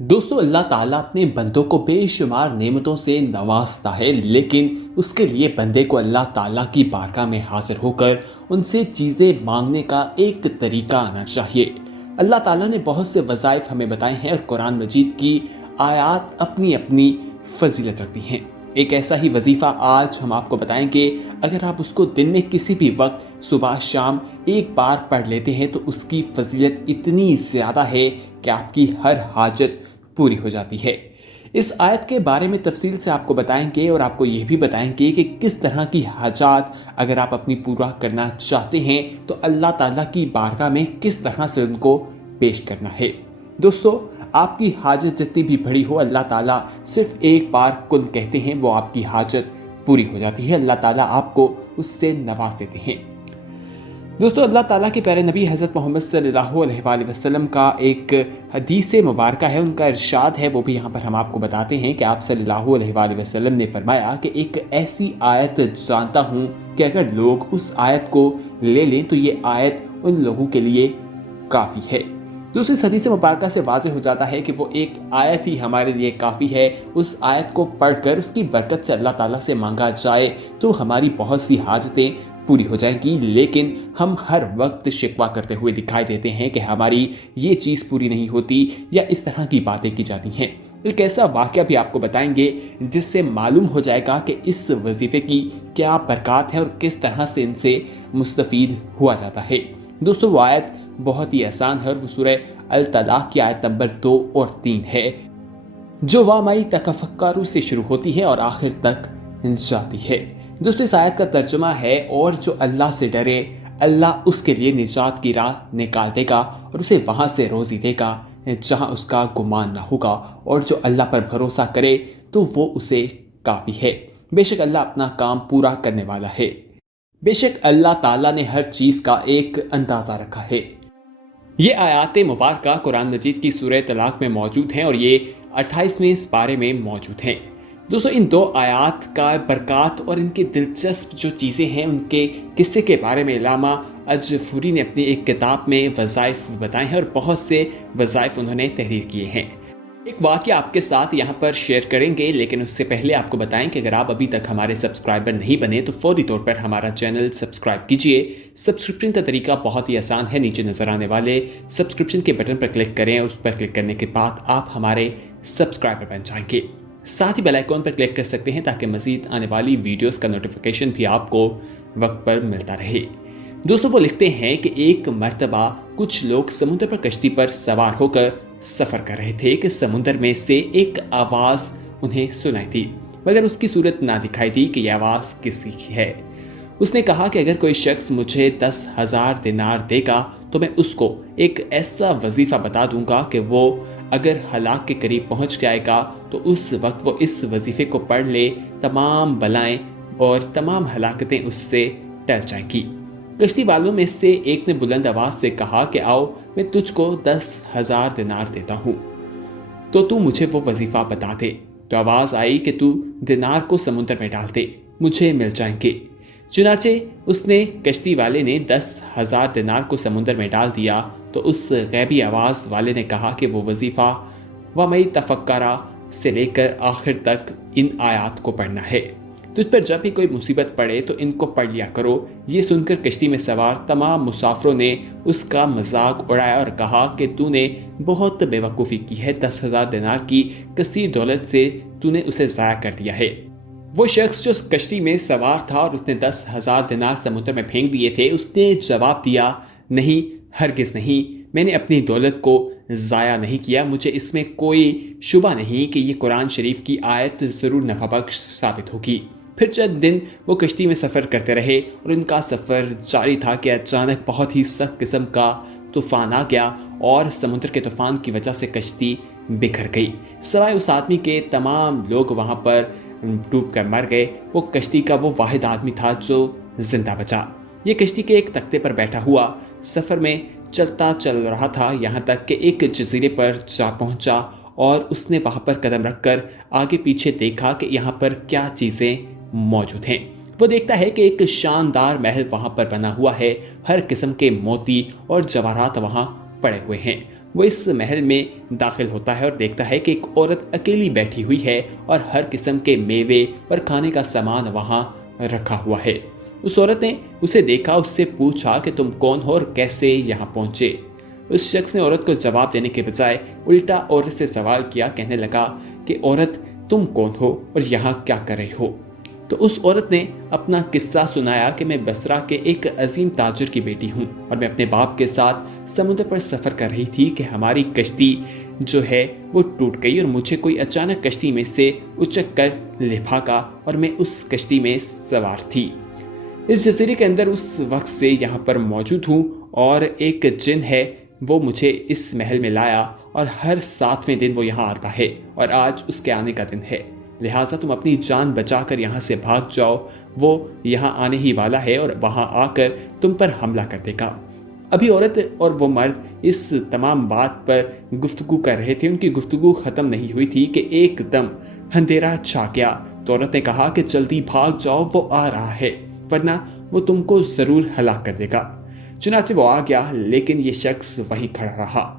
दोस्तों, अल्लाह ताला अपने बंदों को बेशुमार नेमतों से नवाजता है, लेकिन उसके लिए बंदे को अल्लाह ताला की बारगाह में हाजिर होकर उनसे चीज़ें मांगने का एक तरीका आना चाहिए। अल्लाह ताला ने बहुत से वज़ाइफ हमें बताए हैं और कुरान मजीद की आयात अपनी अपनी फजीलत रखती हैं। एक ऐसा ही वजीफ़ा आज हम आपको बताएंगे। अगर आप उसको दिन में किसी भी वक्त सुबह शाम एक बार पढ़ लेते हैं तो उसकी फजीलत इतनी ज़्यादा है कि आपकी हर हाजत पूरी हो जाती है। इस आयत के बारे में तफसील से आपको बताएंगे और आपको यह भी बताएंगे कि किस तरह की हाजात अगर आप अपनी पूरा करना चाहते हैं तो अल्लाह ताला की बारगाह में किस तरह से उनको पेश करना है। दोस्तों, आपकी हाजत जितनी भी बड़ी हो, अल्लाह ताला सिर्फ एक बार कुल कहते हैं, वो आपकी हाजत पूरी हो जाती है। अल्लाह ताला आपको उससे नवाज देते हैं। दोस्तों, अल्लाह ताला के प्यारे नबी हज़रत मोहम्मद सल्लल्लाहु अलैहि वसल्लम का एक हदीस मुबारक है, उनका इरशाद है, वो भी यहाँ पर हम आपको बताते हैं कि आप सल्लल्लाहु अलैहि वसल्लम ने फरमाया कि एक ऐसी आयत जानता हूँ कि अगर लोग उस आयत को ले लें तो ये आयत उन लोगों के लिए काफ़ी है। दूसरी हदीस मुबारक से वाज़ेह हो जाता है कि वो एक आयत ही हमारे लिए काफ़ी है। उस आयत को पढ़कर उसकी बरकत से अल्लाह ताला से मांगा जाए तो हमारी बहुत सी हाजतें पूरी हो जाएंगी। लेकिन हम हर वक्त शिकवा करते हुए दिखाई देते हैं कि हमारी ये चीज़ पूरी नहीं होती या इस तरह की बातें की जाती हैं। एक ऐसा वाक़या भी आपको बताएंगे जिससे मालूम हो जाएगा कि इस वजीफ़े की क्या बरकत है और किस तरह से इनसे मुस्तफ़ीद हुआ जाता है। दोस्तों, वो आयत बहुत ही आसान है और वो सूरह अल तलाक की आयत नंबर 2 और 3 है, जो वामाई तकफ़क्करू से शुरू होती है और आखिर तक जाती है। दोस्तों, इस आयत का तर्जुमा है, और जो अल्लाह से डरे अल्लाह उसके लिए निजात की राह निकाल देगा और उसे वहां से रोजी देगा जहां उसका गुमान ना होगा, और जो अल्लाह पर भरोसा करे तो वो उसे काफ़ी है। बेशक अल्लाह अपना काम पूरा करने वाला है। बेशक अल्लाह ताला ने हर चीज़ का एक अंदाज़ा रखा है। ये आयात मुबारका कुरान मजीद की सूरह तलाक में मौजूद हैं और ये 28वें पारे में मौजूद हैं। दोस्तों, इन दो आयात का बरकत और इनकी दिलचस्प जो चीज़ें हैं उनके किस्से के बारे में इल्लामा अजफूरी ने अपनी एक किताब में वज़ाइफ बताए हैं और बहुत से वज़ाइफ उन्होंने तहरीर किए हैं। एक वाक़या आपके साथ यहाँ पर शेयर करेंगे, लेकिन उससे पहले आपको बताएं कि अगर आप अभी तक हमारे सब्सक्राइबर नहीं बने तो फौरी तौर पर हमारा चैनल सब्सक्राइब कीजिए। सब्सक्रिप्शन का तरीका बहुत ही आसान है। नीचे नज़र आने वाले सब्सक्रिप्शन के बटन पर क्लिक करें और उस पर क्लिक करने के बाद आप हमारे सब्सक्राइबर बन जाएंगे। साथ ही बेल आइकॉन पर क्लिक कर सकते हैं ताकि मज़ीद आने वाली वीडियोस का नोटिफिकेशन भी आपको वक्त पर मिलता रहे। दोस्तों, वो लिखते हैं कि एक मर्तबा कुछ लोग समुद्र पर कश्ती पर सवार होकर सफ़र कर रहे थे कि समुद्र में से एक आवाज़ उन्हें सुनाई दी, मगर उसकी सूरत ना दिखाई दी कि यह आवाज़ किसकी है। उसने कहा कि अगर कोई शख्स मुझे 10,000 दिनार देगा तो मैं उसको एक ऐसा वजीफ़ा बता दूंगा कि वो अगर हलाक के करीब पहुंच जाएगा तो उस वक्त वो इस वजीफ़े को पढ़ ले, तमाम बलाएं और तमाम हलाकतें उससे टल जाएंगी। कश्ती वालों में से एक ने बुलंद आवाज से कहा कि आओ, मैं तुझको 10,000 दिनार देता हूँ तो तू मुझे वो वजीफ़ा बता दे। तो आवाज़ आई कि तू दिनार को समुद्र में डाल दे, मुझे मिल जाएंगे। चुनाचे उसने कश्ती वाले ने 10,000 दिनार को समुद्र में डाल दिया तो उस गैबी आवाज़ वाले ने कहा कि वो वजीफ़ा वमई तफक्करा से लेकर आखिर तक इन आयात को पढ़ना है। तुझ पर जब भी कोई मुसीबत पड़े तो इनको पढ़ लिया करो। ये सुनकर कश्ती में सवार तमाम मुसाफिरों ने उसका मजाक उड़ाया और कहा कि तूने बहुत बेवकूफ़ी की है, 10,000 दिनार की कसीर दौलत से तूने उसे ज़ाया कर दिया है। वो शख्स जो कश्ती में सवार था और उसने 10,000 दिनार समुद्र में फेंक दिए थे, उसने जवाब दिया, नहीं, हरगिज़ नहीं, मैंने अपनी दौलत को ज़ाया नहीं किया। मुझे इसमें कोई शुबा नहीं कि ये कुरान शरीफ की आयत ज़रूर नफ़ाबख्श साबित होगी। फिर चंद दिन वो कश्ती में सफ़र करते रहे और उनका सफ़र जारी था कि अचानक बहुत ही सख्त किस्म का तूफ़ान आ गया और समुद्र के तूफ़ान की वजह से कश्ती बिखर गई। सवाए उस आदमी के तमाम लोग वहाँ पर डूब कर मर गए। वो कश्ती का वो वाहिद आदमी था जो जिंदा बचा। ये कश्ती के एक तख्ते पर बैठा हुआ सफ़र में चलता चल रहा था, यहाँ तक कि एक जजीरे पर जा पहुँचा और उसने वहाँ पर कदम रखकर आगे पीछे देखा कि यहाँ पर क्या चीज़ें मौजूद हैं। वो देखता है कि एक शानदार महल वहाँ पर बना हुआ है। हर किस्म के मोती और जवाहरात वहाँ पड़े हुए हैं। वो इस महल में दाखिल होता है और देखता है कि एक औरत अकेली बैठी हुई है और हर किस्म के मेवे और खाने का सामान वहाँ रखा हुआ है। उस औरत ने उसे देखा, उससे पूछा कि तुम कौन हो और कैसे यहाँ पहुंचे। उस शख्स ने औरत को जवाब देने के बजाय उल्टा औरत से सवाल किया, कहने लगा कि औरत तुम कौन हो और यहाँ क्या कर रही हो। तो उस औरत ने अपना किस्सा सुनाया कि मैं बसरा के एक अजीम ताजिर की बेटी हूँ और मैं अपने बाप के साथ समुद्र पर सफ़र कर रही थी कि हमारी कश्ती जो है वो टूट गई और मुझे कोई अचानक कश्ती में से उचक कर ले भागा और मैं उस कश्ती में सवार थी। इस जजीरे के अंदर उस वक्त से यहाँ पर मौजूद हूँ और एक जिन है वो मुझे इस महल में लाया और हर 7वें दिन वो यहाँ आता है और आज उसके आने का दिन है, लिहाजा तुम अपनी जान बचाकर यहाँ से भाग जाओ। वो यहाँ आने ही वाला है और वहाँ आकर तुम पर हमला कर देगा। अभी औरत और वो मर्द इस तमाम बात पर गुफ्तगू कर रहे थे। उनकी गुफ्तगू खत्म नहीं हुई थी कि एकदम अंधेरा छा गया। तो औरत ने कहा कि जल्दी भाग जाओ, वो आ रहा है, वरना वो तुमको जरूर हलाक कर देगा। चुनाचे वो आ गया, लेकिन ये शख्स वहीं खड़ा रहा।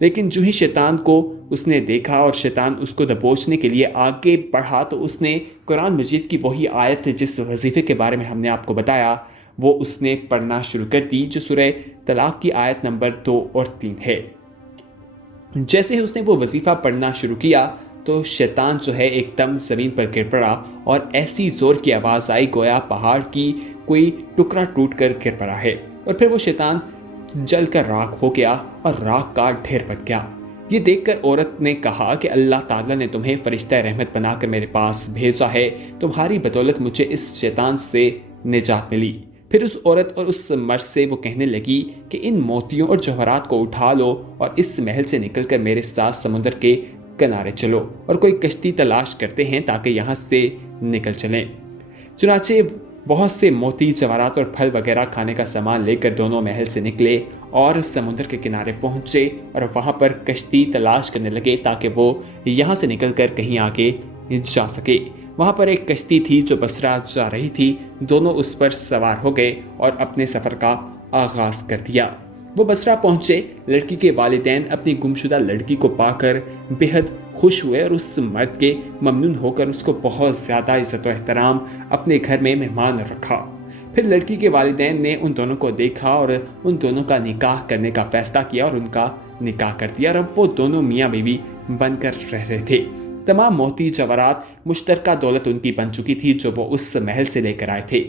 लेकिन जो ही शैतान को उसने देखा और शैतान उसको दबोचने के लिए आगे बढ़ा, तो उसने कुरान मजीद की वही आयत जिस वजीफे के बारे में हमने आपको बताया वो उसने पढ़ना शुरू कर दी, जो सूरह तलाक की आयत नंबर 2 और 3 है। जैसे ही उसने वो वजीफा पढ़ना शुरू किया तो शैतान जो है एकदम जमीन पर गिर पड़ा और ऐसी जोर की आवाज आई गोया पहाड़ की कोई टुकड़ा टूट कर गिर पड़ा है। और फिर वो शैतान जल कर राख हो गया और राख का ढेर बच गया। ये देखकर औरत ने कहा कि अल्लाह ताला ने तुम्हें फरिश्ता रहमत बनाकर मेरे पास भेजा है, तुम्हारी बदौलत मुझे इस शैतान से निजात मिली। फिर उस औरत और उस मर्द से वो कहने लगी कि इन मोतियों और जवाहरात को उठा लो और इस महल से निकलकर मेरे साथ समुद्र के किनारे चलो और कोई कश्ती तलाश करते हैं ताकि यहाँ से निकल चलें। चुनाचे बहुत से मोती, जवाहरात और फल वगैरह खाने का सामान लेकर दोनों महल से निकले और समुद्र के किनारे पहुंचे और वहां पर कश्ती तलाश करने लगे ताकि वो यहाँ से निकलकर कहीं आगे जा सके। वहां पर एक कश्ती थी जो बसरा जा रही थी। दोनों उस पर सवार हो गए और अपने सफर का आगाज कर दिया। वो बसरा पहुंचे। लड़की के वालिदैन अपनी गुमशुदा लड़की को पाकर बेहद खुश हुए और उस मर्द के ममनून होकर उसको बहुत ज़्यादा इज्जत व एहतराम अपने घर में मेहमान रखा। फिर लड़की के वालिदैन ने उन दोनों को देखा और उन दोनों का निकाह करने का फैसला किया और उनका निकाह कर दिया और अब वो दोनों मियाँ बीवी बनकर रह रहे थे। तमाम मोती, जवाहरात, मुश्तरका दौलत उनकी बन चुकी थी जो वो उस महल से लेकर आए थे।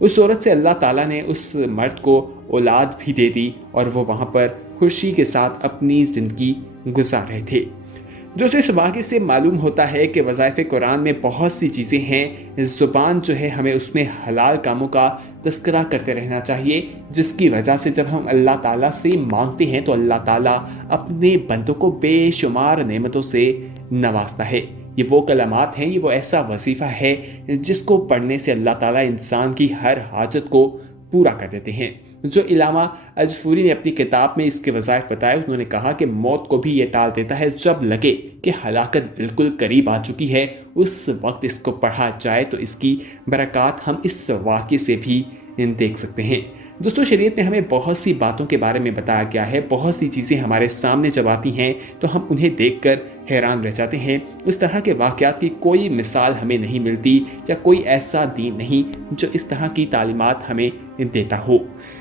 उस औरत से अल्लाह ताला ने उस मर्द को औलाद भी दे दी और वो वहाँ पर खुशी के साथ अपनी ज़िंदगी गुजार रहे थे। दोस्तों, इस वाक़े से मालूम होता है कि वज़ाइफ़े कुरान में बहुत सी चीज़ें हैं। ज़ुबान जो है हमें उसमें हलाल कामों का तस्करा करते रहना चाहिए, जिसकी वजह से जब हम अल्लाह ताला से मांगते हैं तो अल्लाह ताला अपने बंदों को बेशुमार नेमतों से नवाजता है। ये वो कलामात हैं, ये वो ऐसा वजीफ़ा है जिसको पढ़ने से अल्लाह ताला इंसान की हर हाजत को पूरा कर देते हैं। जो इलामा अजफूरी ने अपनी किताब में इसके वज़ाइफ बताए, उन्होंने कहा कि मौत को भी ये टाल देता है। जब लगे कि हलाकत बिल्कुल करीब आ चुकी है, उस वक्त इसको पढ़ा जाए तो इसकी बरक़ात हम इस वाक़े से भी देख सकते हैं। दोस्तों, शरीयत में हमें बहुत सी बातों के बारे में बताया गया है। बहुत सी चीज़ें हमारे सामने जब आती हैं तो हम उन्हें देखकर हैरान रह जाते हैं। इस तरह के वाक़यात की कोई मिसाल हमें नहीं मिलती या कोई ऐसा दीन नहीं जो इस तरह की तालीमात हमें देता हो।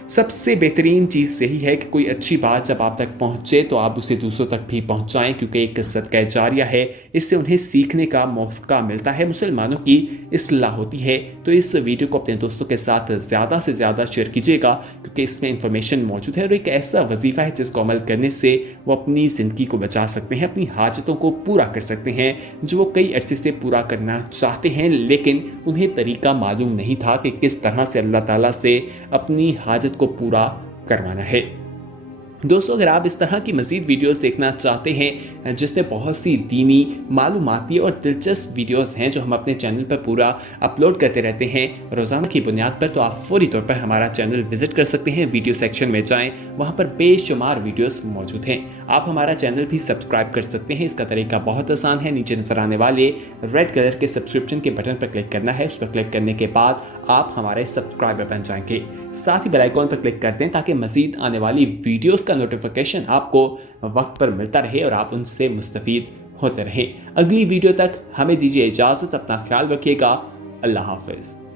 सबसे बेहतरीन चीज़ यही है कि कोई अच्छी बात जब आप तक पहुँचे तो आप उसे दूसरों तक भी पहुँचाएँ, क्योंकि एक सदका जारिया है। इससे उन्हें सीखने का मौका मिलता है, मुसलमानों की इस्लाह होती है। तो इस वीडियो को अपने दोस्तों के साथ ज़्यादा से ज़्यादा शेयर कीजिएगा, क्योंकि इसमें इंफॉर्मेशन मौजूद है और एक ऐसा वजीफ़ा है जिसको अमल करने से वो अपनी ज़िंदगी को बचा सकते हैं, अपनी हाजतों को पूरा कर सकते हैं जो वो कई अरसे से पूरा करना चाहते हैं, लेकिन उन्हें तरीका मालूम नहीं था कि किस तरह से अल्लाह ताला से अपनी हाजत को पूरा करवाना है। दोस्तों, अगर आप इस तरह की मज़ीद वीडियोस देखना चाहते हैं जिसमें बहुत सी दीनी, मालूमाती और दिलचस्प वीडियोस हैं जो हम अपने चैनल पर पूरा अपलोड करते रहते हैं रोज़ाना की बुनियाद पर, तो आप फौरी तौर पर हमारा चैनल विजिट कर सकते हैं। वीडियो सेक्शन में जाएं, वहां पर बेशुमार वीडियोस मौजूद हैं। आप हमारा चैनल भी सब्सक्राइब कर सकते हैं। इसका तरीका बहुत आसान है। नीचे नजर आने वाले रेड कलर के सब्सक्रिप्शन के बटन पर क्लिक करना है। उस पर क्लिक करने के बाद आप हमारे सब्सक्राइबर बन जाएंगे। साथ ही बेल आइकॉन पर क्लिक कर दें ताकि मज़ीद आने वाली वीडियोस کا नोटिफिकेशन आपको वक्त पर मिलता रहे और आप उनसे मुस्तफीद होते रहें। अगली वीडियो तक हमें दीजिए इजाज़त, अपना ख्याल रखिएगा। अल्लाह हाफिज़।